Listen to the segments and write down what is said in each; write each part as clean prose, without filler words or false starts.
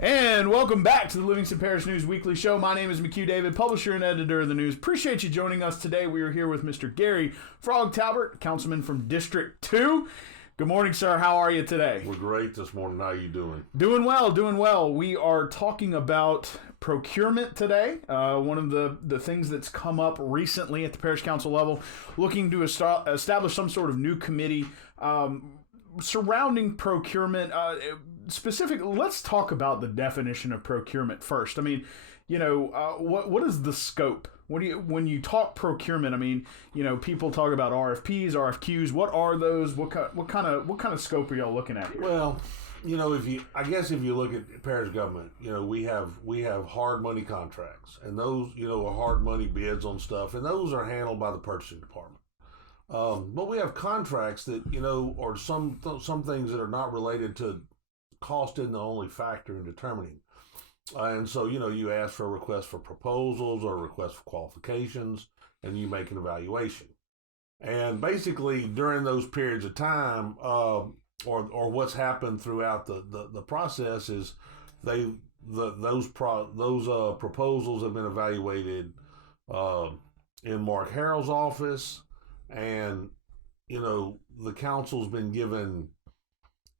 And welcome back to the Livingston Parish News Weekly Show. My name is McHugh David, publisher and editor of the news. Appreciate you joining us today. We are here with Mr. Garry Frog Talbert, councilman from District 2. Good morning, sir. How are you today? We're great this morning. How are you doing? Doing well, doing well. We are talking about procurement today. One of the things that's come up recently at the Parish Council level, looking to establish some sort of new committee surrounding procurement. Let's talk about the definition of procurement first. I mean, what is the scope? When you talk procurement, I mean, people talk about RFPs, RFQs. What are those? What kind of scope are y'all looking at here? Well, if you look at parish government, we have hard money contracts, and those, are hard money bids on stuff, and those are handled by the purchasing department. But we have contracts that, or some things that are not related to cost isn't the only factor in determining. And so, you ask for a request for proposals or a request for qualifications, and you make an evaluation. And basically, during those periods of time, or what's happened throughout the process is those proposals have been evaluated in Mark Harrell's office, and the council's been given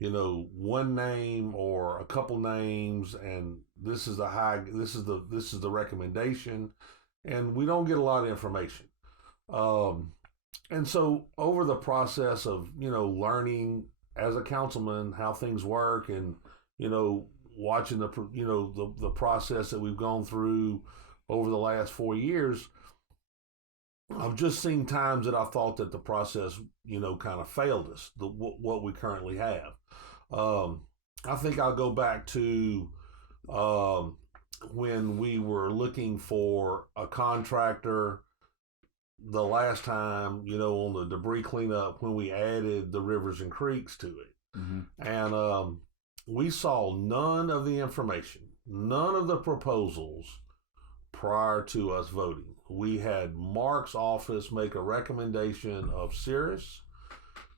one name or a couple names, and this is the recommendation, and we don't get a lot of information. And so over the process of, learning as a councilman how things work, and, watching the process that we've gone through over the last 4 years, I've just seen times that I thought that the process, kind of failed us, what we currently have. I think I'll go back to when we were looking for a contractor the last time, on the debris cleanup, when we added the rivers and creeks to it. Mm-hmm. And we saw none of the information, none of the proposals prior to us voting. We had Mark's office make a recommendation of Cirrus,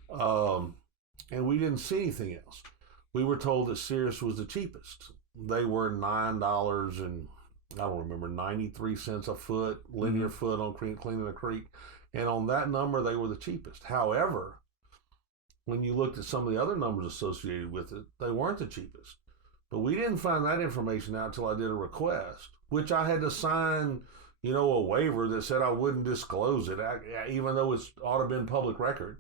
and we didn't see anything else. We were told that Cirrus was the cheapest. They were $9 and I don't remember, 93 cents a foot, linear mm-hmm. foot on cleaning a creek. And on that number, they were the cheapest. However, when you looked at some of the other numbers associated with it, they weren't the cheapest. But we didn't find that information out until I did a request, which I had to sign, a waiver that said I wouldn't disclose it, even though it's ought to have been public record,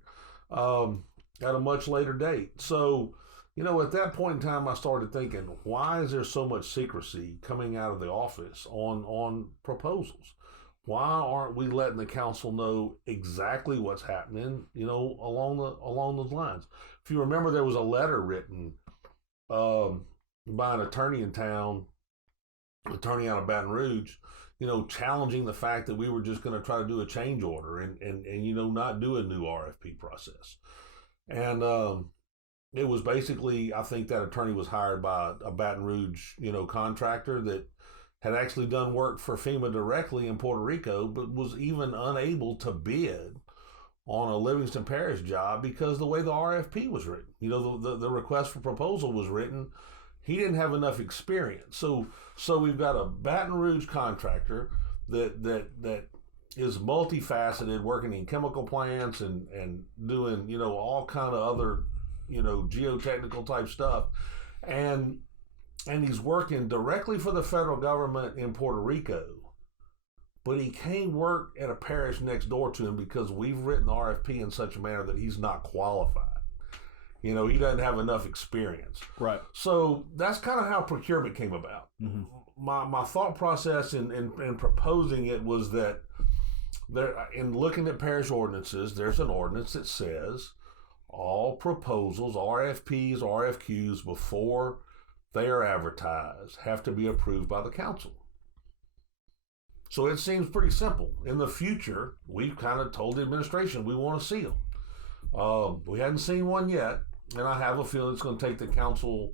at a much later date. So, at that point in time, I started thinking, why is there so much secrecy coming out of the office on proposals? Why aren't we letting the council know exactly what's happening, along those lines? If you remember, there was a letter written by an attorney in town, attorney out of Baton Rouge, challenging the fact that we were just going to try to do a change order and not do a new RFP process. And it was basically, I think that attorney was hired by a Baton Rouge, contractor that had actually done work for FEMA directly in Puerto Rico, but was even unable to bid on a Livingston Parish job because the way the RFP was written, the request for proposal was written, he didn't have enough experience. So we've got a Baton Rouge contractor that is multifaceted, working in chemical plants and doing, all kind of other, geotechnical type stuff. And he's working directly for the federal government in Puerto Rico, but he can't work at a parish next door to him because we've written the RFP in such a manner that he's not qualified. He doesn't have enough experience. Right. So that's kind of how procurement came about. Mm-hmm. My thought process in proposing it was that in looking at parish ordinances, there's an ordinance that says all proposals, RFPs, RFQs, before they are advertised, have to be approved by the council. So it seems pretty simple. In the future, we've kind of told the administration we want to see them. We hadn't seen one yet, and I have a feeling it's going to take the council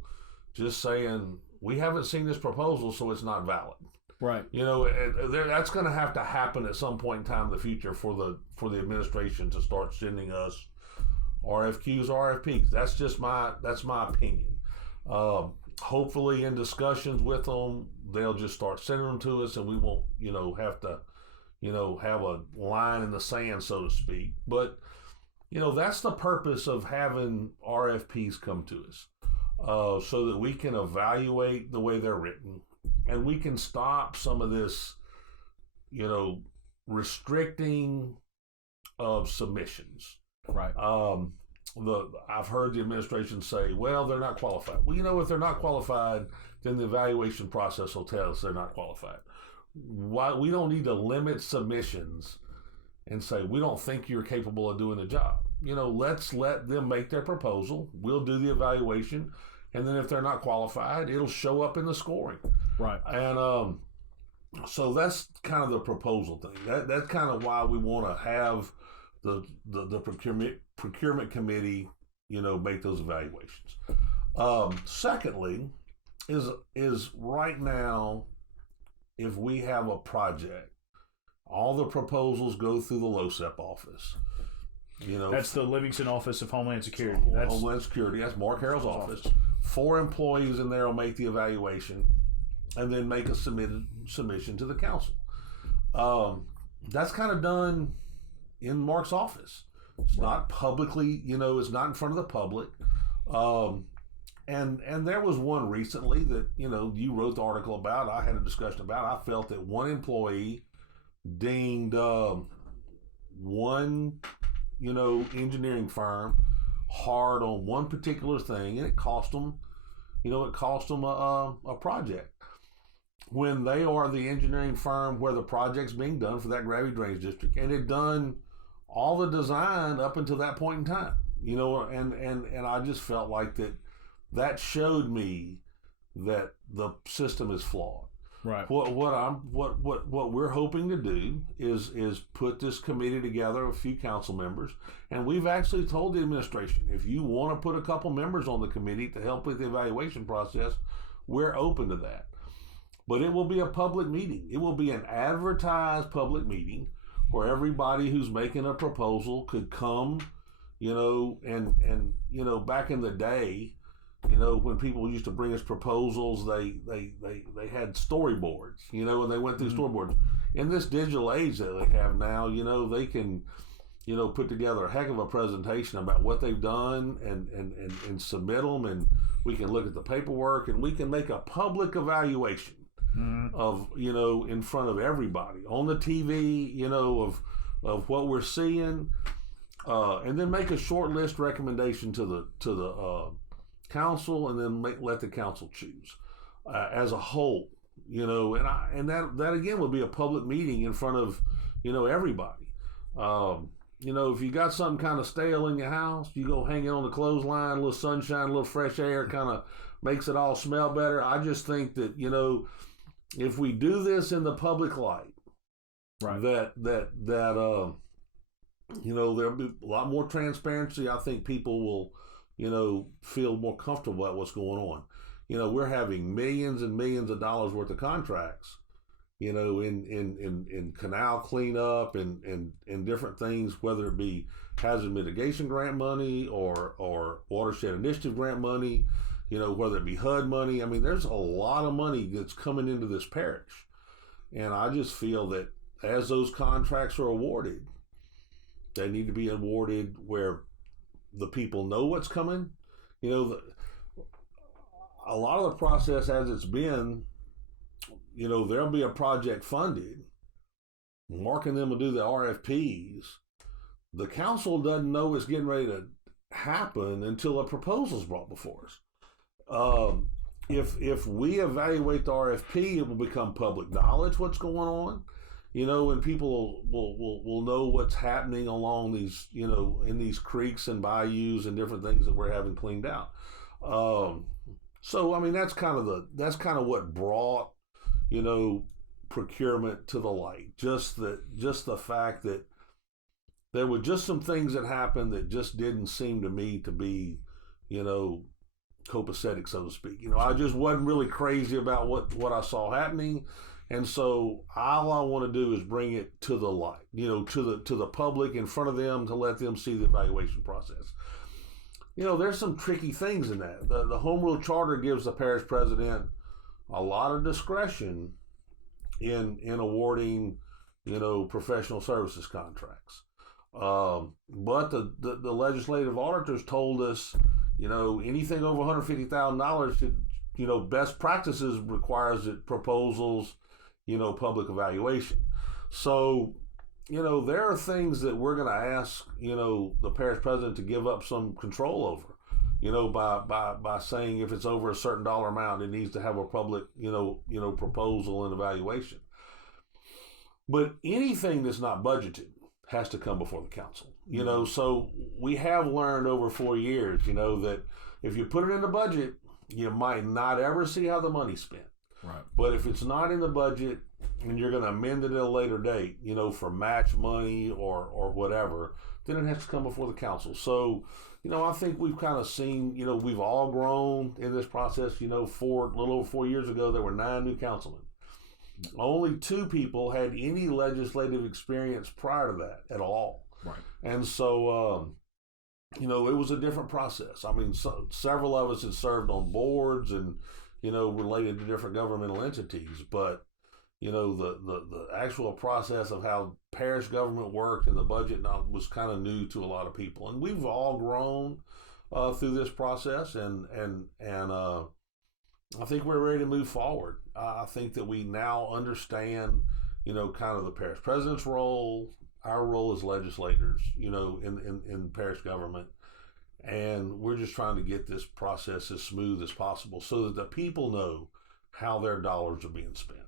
just saying, we haven't seen this proposal, so it's not valid. Right. That's going to have to happen at some point in time in the future for the administration to start sending us RFQs, RFPs. That's my opinion. hopefully in discussions with them, they'll just start sending them to us, and we won't, have to, have a line in the sand, so to speak. But, that's the purpose of having RFPs come to us, so that we can evaluate the way they're written, and we can stop some of this, restricting of submissions. Right. I've heard the administration say, well, they're not qualified. Well, if they're not qualified, then the evaluation process will tell us they're not qualified. Why we don't need to limit submissions and say, we don't think you're capable of doing the job. Let's let them make their proposal. We'll do the evaluation. And then if they're not qualified, it'll show up in the scoring. Right. And so that's kind of the proposal thing. That's kind of why we want to have the procurement committee, make those evaluations. Secondly, is right now, if we have a project, all the proposals go through the LOSEP office. That's the Livingston Office of Homeland Security. That's Homeland Security. That's Mark Harrell's office. 4 employees in there will make the evaluation, and then make a submission to the council. That's kind of done in Mark's office. It's not publicly, it's not in front of the public. And there was one recently that, you wrote the article about, I had a discussion about. I felt that one employee dinged one, engineering firm hard on one particular thing, and it cost them, a project. When they are the engineering firm where the project's being done for that gravity drainage district, and it done all the design up until that point in time, and I just felt like that showed me that the system is flawed. right. What we're hoping to do is put this committee together, a few council members, and we've actually told the administration, if you want to put a couple members on the committee to help with the evaluation process, we're open to that. But it will be a public meeting. It will be an advertised public meeting where everybody who's making a proposal could come, and back in the day, when people used to bring us proposals, they had storyboards, and they went through storyboards. In this digital age that they have now, they can, put together a heck of a presentation about what they've done and submit them, and we can look at the paperwork, and we can make a public evaluation of, in front of everybody on the TV, of what we're seeing, and then make a short list recommendation to the council, and then let the council choose as a whole, and that again would be a public meeting in front of, everybody. If you got something kind of stale in your house, you go hang it on the clothesline, a little sunshine, a little fresh air, kind of makes it all smell better. I just think that, if we do this in the public light, right, there'll be a lot more transparency. I think people will, feel more comfortable about what's going on. We're having millions and millions of dollars worth of contracts, in canal cleanup and different things, whether it be hazard mitigation grant money or watershed initiative grant money, whether it be HUD money. I mean, there's a lot of money that's coming into this parish. And I just feel that as those contracts are awarded, they need to be awarded where the people know what's coming. A lot of the process as it's been, there'll be a project funded. Mark and them will do the RFPs. The council doesn't know it's getting ready to happen until a proposal's brought before us. If we evaluate the RFP, it will become public knowledge what's going on, and people will know what's happening along these, in these creeks and bayous and different things that we're having cleaned out. So I mean, that's kind of what brought, procurement to the light. Just the fact that there were just some things that happened that just didn't seem to me to be, copacetic, so to speak. I just wasn't really crazy about what I saw happening. And so all I want to do is bring it to the light, to the public, in front of them, to let them see the evaluation process. there's some tricky things in that. The home rule charter gives the parish president a lot of discretion in awarding, professional services contracts. But the legislative auditors told us, anything over $150,000 should, best practices requires that proposals, public evaluation. So, there are things that we're going to ask, the parish president to give up some control over, by saying if it's over a certain dollar amount, it needs to have a public, proposal and evaluation. But anything that's not budgeted has to come before the council, so we have learned over 4 years, that if you put it in the budget, you might not ever see how the money's spent. Right. But if it's not in the budget and you're going to amend it at a later date, for match money or whatever, then it has to come before the council. So, I think we've kind of seen, we've all grown in this process. A little over 4 years ago, there were 9 new councilmen. Only 2 people had any legislative experience prior to that at all. Right. And so, it was a different process. I mean, several of us had served on boards and, related to different governmental entities. But, the actual process of how parish government worked and the budget was kind of new to a lot of people. And we've all grown through this process. And I think we're ready to move forward. I think that we now understand, kind of the parish president's role, our role as legislators, in parish government. And we're just trying to get this process as smooth as possible so that the people know how their dollars are being spent.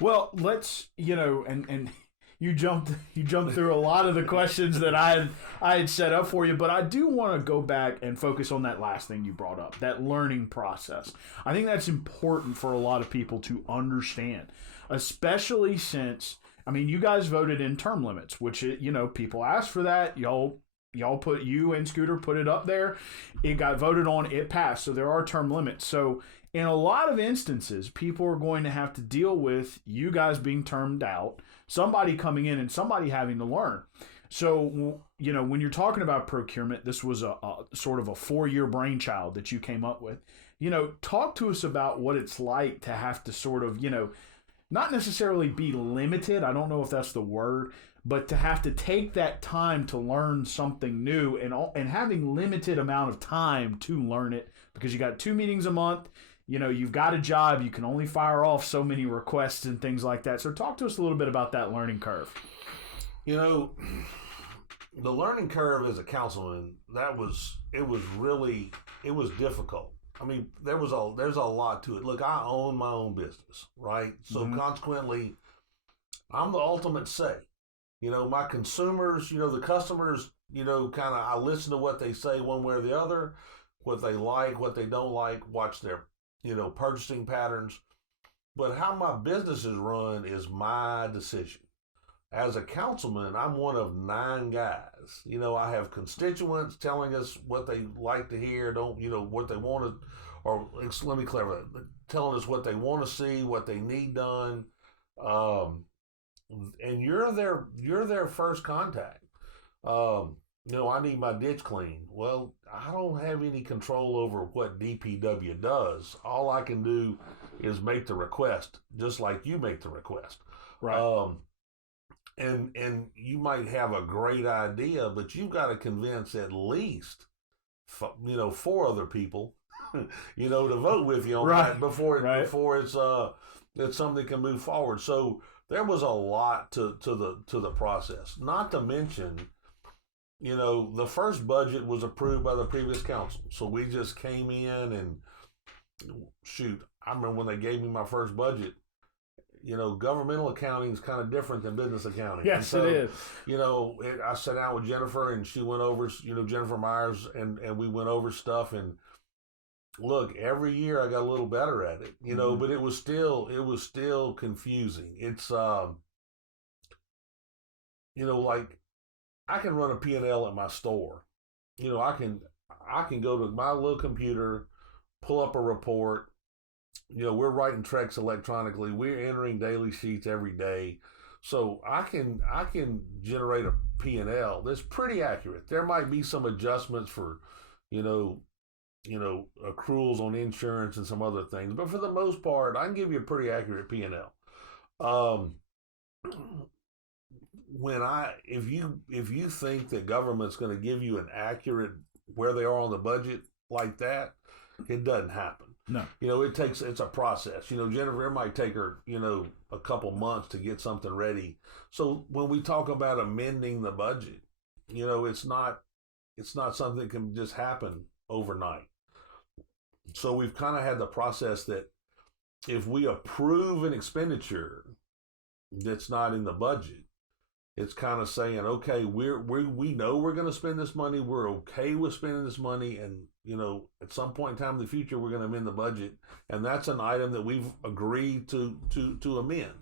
Well, let's, and you jumped through a lot of the questions that I had set up for you, but I do want to go back and focus on that last thing you brought up, that learning process. I think that's important for a lot of people to understand, especially since, you guys voted in term limits, which, people asked for that. Y'all put, you and Scooter put it up there. It got voted on, it passed. So there are term limits. So in a lot of instances, people are going to have to deal with you guys being termed out, somebody coming in and somebody having to learn. So, when you're talking about procurement, this was a sort of a 4-year brainchild that you came up with. Talk to us about what it's like to have to sort of, not necessarily be limited. I don't know if that's the word, but to have to take that time to learn something new and having limited amount of time to learn it because you got 2 meetings a month. You've got a job, you can only fire off so many requests and things like that. So talk to us a little bit about that learning curve. The learning curve as a councilman, it was difficult. There's a lot to it. Look, I own my own business, right? So consequently, I'm the ultimate say. My consumers, the customers, I listen to what they say one way or the other, what they like, what they don't like, watch their purchasing patterns. But how my business is run is my decision. As a councilman, I'm one of 9 guys. I have constituents telling us what they like to hear, what they want to, or let me clarify, telling us what they want to see, what they need done. And you're their first contact. I need my ditch clean. Well, I don't have any control over what DPW does. All I can do is make the request, just like you make the request. Right. And you might have a great idea, but you've got to convince at least, 4 other people, to vote with you on that before it's something that can move forward. So there was a lot to the process. Not to mention, the first budget was approved by the previous council. So we just came in and I remember when they gave me my first budget, governmental accounting is kind of different than business accounting. Yes, so, it is. I sat down with Jennifer and she went over, Jennifer Myers, and we went over stuff. And look, every year I got a little better at it, but it was still confusing. It's, like I can run a P&L at my store. I can go to my little computer, pull up a report. We're writing checks electronically. We're entering daily sheets every day. So I can generate a P&L that's pretty accurate. There might be some adjustments for, accruals on insurance and some other things. But for the most part, I can give you a pretty accurate P&L. Um, if you think that government's going to give you an accurate where they are on the budget like that, it doesn't happen. No. It's a process. Jennifer, it might take her, a couple months to get something ready. So when we talk about amending the budget, it's not something that can just happen overnight. So we've kind of had the process that if we approve an expenditure that's not in the budget, it's kind of saying, okay, we know we're going to spend this money. We're okay with spending this money. And, at some point in time in the future, we're going to amend the budget. And that's an item that we've agreed to amend.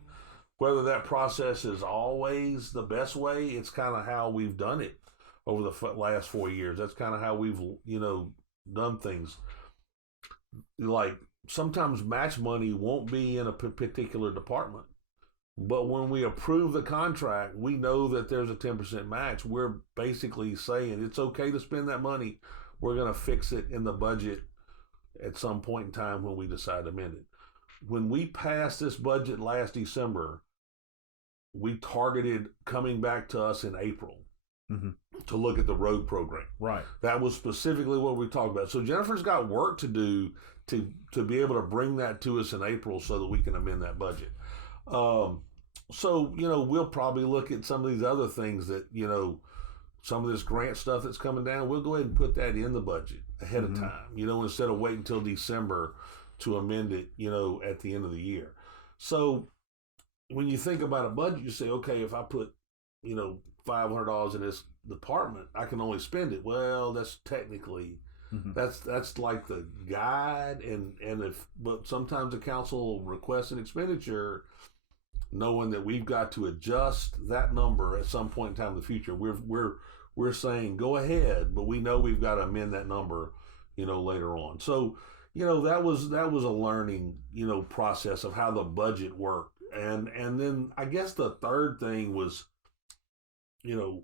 Whether that process is always the best way, it's kind of how we've done it over the last 4 years. That's kind of how we've, done things. Like sometimes match money won't be in a particular department. But when we approve the contract, we know that there's a 10% match. We're basically saying it's okay to spend that money. We're going to fix it in the budget at some point in time when we decide to amend it. When we passed this budget last December, we targeted coming back to us in April to look at the road program. Right. That was specifically what we talked about. So Jennifer's got work to do to be able to bring that to us in April so that we can amend that budget. So, we'll probably look at some of these other things that, some of this grant stuff that's coming down, we'll go ahead and put that in the budget ahead of time, instead of waiting until December to amend it, at the end of the year. So when you think about a budget, you say, okay, if I put, $500 in this department, I can only spend it. Well, that's technically, that's like the guide. But sometimes the council requests an expenditure knowing that we've got to adjust that number at some point in time in the future. We're saying go ahead, but we know we've got to amend that number, later on. So, that was a learning, process of how the budget worked. And then I guess the third thing was,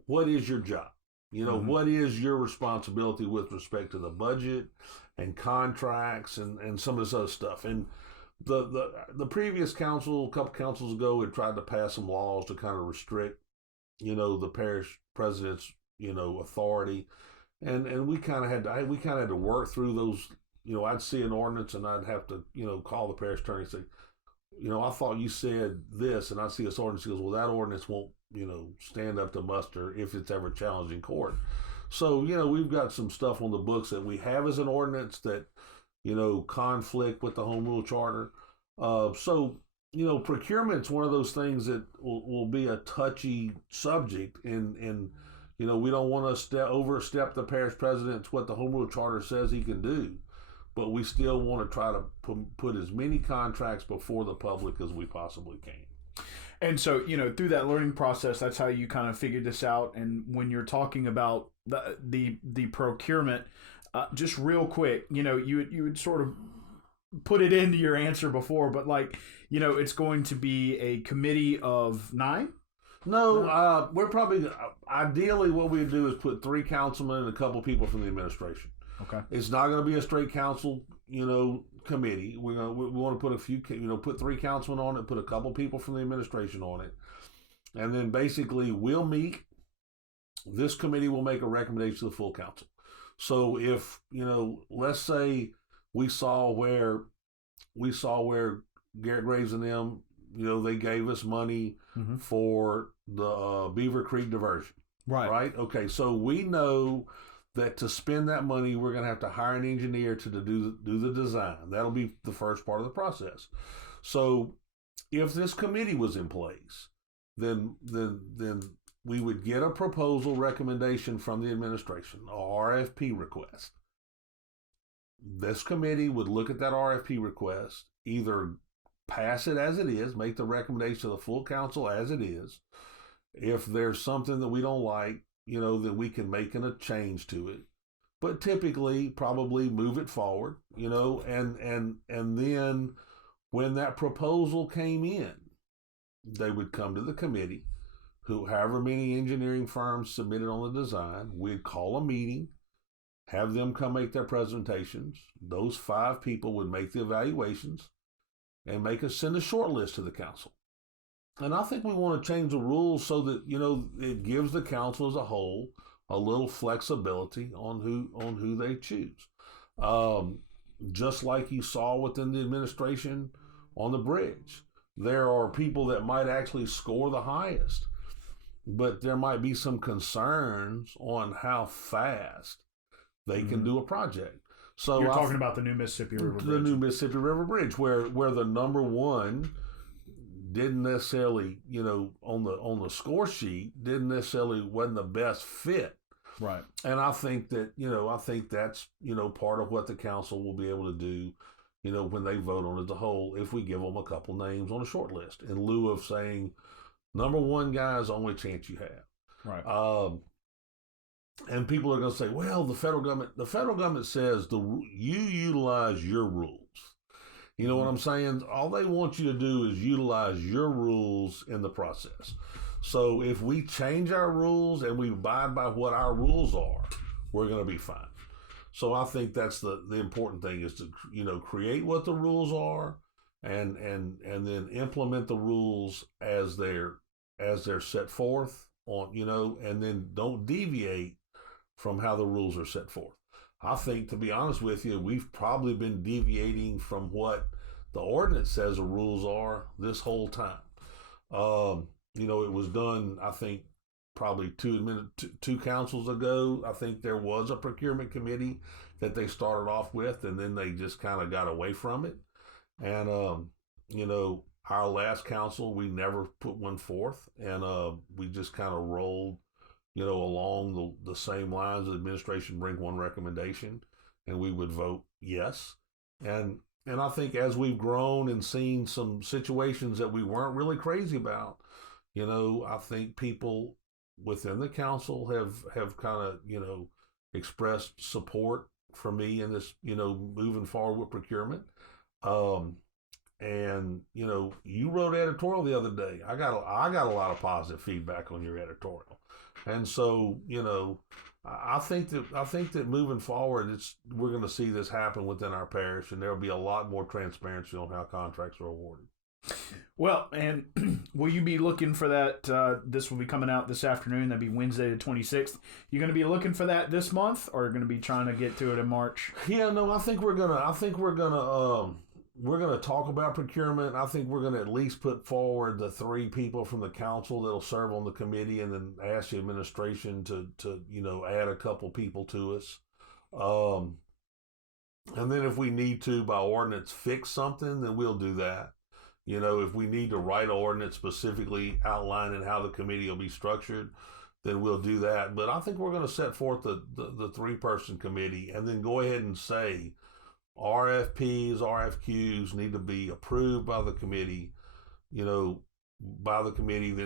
what is your job? What is your responsibility with respect to the budget and contracts and some of this other stuff? And the previous council, a couple councils ago, had tried to pass some laws to kind of restrict, the parish president's, authority, and we kind of had to work through those. I'd see an ordinance and I'd have to, call the parish attorney and say, I thought you said this, and I see this ordinance. He goes, well, that ordinance won't, stand up to muster if it's ever challenged in court. So, we've got some stuff on the books that we have as an ordinance that, conflict with the home rule charter. So, procurement's one of those things that will be a touchy subject, and we don't want to overstep the parish president to what the home rule charter says he can do, but we still want to try to put as many contracts before the public as we possibly can. And so, through that learning process, that's how you kind of figured this out. And when you're talking about the procurement, just real quick, you would sort of put it into your answer before, but it's going to be a committee of 9? No, we're probably, ideally what we do is put 3 councilmen and a couple people from the administration. Okay. It's not going to be a straight council, committee. We want to put a few, put 3 councilmen on it, put a couple people from the administration on it. And then basically we'll meet. This committee will make a recommendation to the full council. So if, let's say we saw where Garrett Graves and them, they gave us money for the Beaver Creek diversion. Right. Okay. So we know that to spend that money, we're going to have to hire an engineer to do the design. That'll be the first part of the process. So if this committee was in place, then we would get a proposal recommendation from the administration, a RFP request. This committee would look at that RFP request, either pass it as it is, make the recommendation to the full council as it is. If there's something that we don't like, then we can make a change to it. But typically, probably move it forward, and then when that proposal came in, they would come to the committee, however many engineering firms submitted on the design. We'd call a meeting. have them come make their presentations. Those 5 people would make the evaluations and send a short list to the council. And I think we want to change the rules so that, it gives the council as a whole a little flexibility on who they choose. Just like you saw within the administration on the bridge. There are people that might actually score the highest, but there might be some concerns on how fast they can do a project. So you're talking about the new Mississippi River Bridge. The new Mississippi River Bridge, where the number one didn't necessarily, on the score sheet, wasn't the best fit. Right. And I think that's, part of what the council will be able to do, when they vote on it as a whole, if we give them a couple names on a short list, in lieu of saying, number one guy is the only chance you have. Right. And people are going to say, well, the federal government says you utilize your rules. You know what I'm saying? All they want you to do is utilize your rules in the process. So if we change our rules and we abide by what our rules are, we're going to be fine. So I think that's the important thing is to, create what the rules are and then implement the rules as they're set forth on, and then don't deviate from how the rules are set forth. I think, to be honest with you, we've probably been deviating from what the ordinance says the rules are this whole time. It was done, I think, probably two councils ago. I think there was a procurement committee that they started off with, and then they just kind of got away from it. And, our last council, we never put one forth, and we just kind of rolled, along the same lines. The administration bring one recommendation, and we would vote yes. And I think as we've grown and seen some situations that we weren't really crazy about, I think people within the council have kind of, expressed support for me in this, moving forward with procurement. And you wrote editorial the other day. I got a lot of positive feedback on your editorial, and so I think that moving forward, we're going to see this happen within our parish, and there will be a lot more transparency on how contracts are awarded. Well, and will you be looking for that? This will be coming out this afternoon. That'd be Wednesday the 26th. You going to be looking for that this month, or going to be trying to get to it in March? Yeah, no, I think we're gonna talk about procurement. I think we're going to at least put forward the 3 people from the council that'll serve on the committee, and then ask the administration to add a couple people to us. And then if we need to, by ordinance, fix something, then we'll do that. If we need to write an ordinance specifically outlining how the committee will be structured, then we'll do that. But I think we're going to set forth the 3-person committee, and then go ahead and say, RFPs, RFQs need to be approved by the committee, then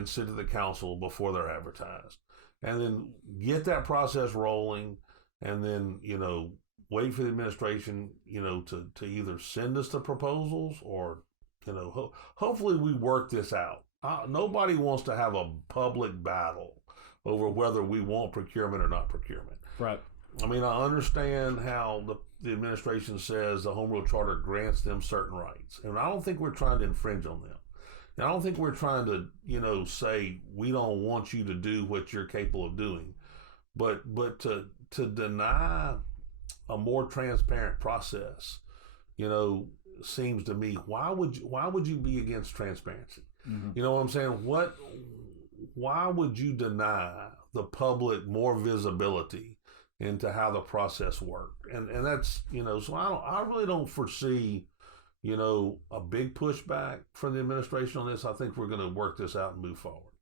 sent to the council before they're advertised. And then get that process rolling, and then, wait for the administration, to either send us the proposals or, hopefully we work this out. Nobody wants to have a public battle over whether we want procurement or not procurement. Right. I mean, I understand how the administration says the Home Rule Charter grants them certain rights. And I don't think we're trying to infringe on them. And I don't think we're trying to, say we don't want you to do what you're capable of doing. But to deny a more transparent process, seems to me, why would you be against transparency? Mm-hmm. You know what I'm saying? Why would you deny the public more visibility into how the process worked? And that's, so I really don't foresee, a big pushback from the administration on this. I think we're going to work this out and move forward.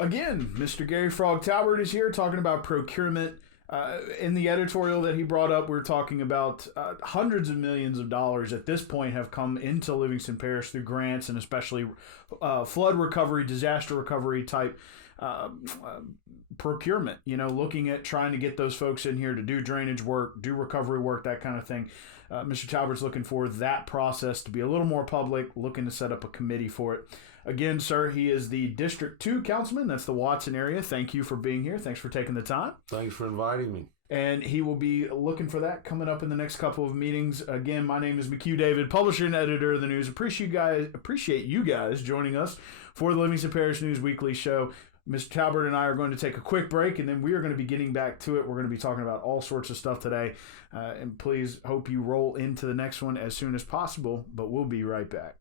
Again, Mr. Garry Frog Talbert is here talking about procurement. In the editorial that he brought up, we're talking about hundreds of millions of dollars at this point have come into Livingston Parish through grants, and especially flood recovery, disaster recovery type procurement, looking at trying to get those folks in here to do drainage work, do recovery work, that kind of thing. Mr. Talbert's looking for that process to be a little more public, looking to set up a committee for it. Again, sir, he is the District 2 councilman. That's the Watson area. Thank you for being here. Thanks for taking the time. Thanks for inviting me. And he will be looking for that coming up in the next couple of meetings. Again, my name is McHugh David, publisher and editor of the news. Appreciate you guys joining us for the Livingston Parish News Weekly Show. Mr. Talbert and I are going to take a quick break, and then we are going to be getting back to it. We're going to be talking about all sorts of stuff today. And please hope you roll into the next one as soon as possible, but we'll be right back.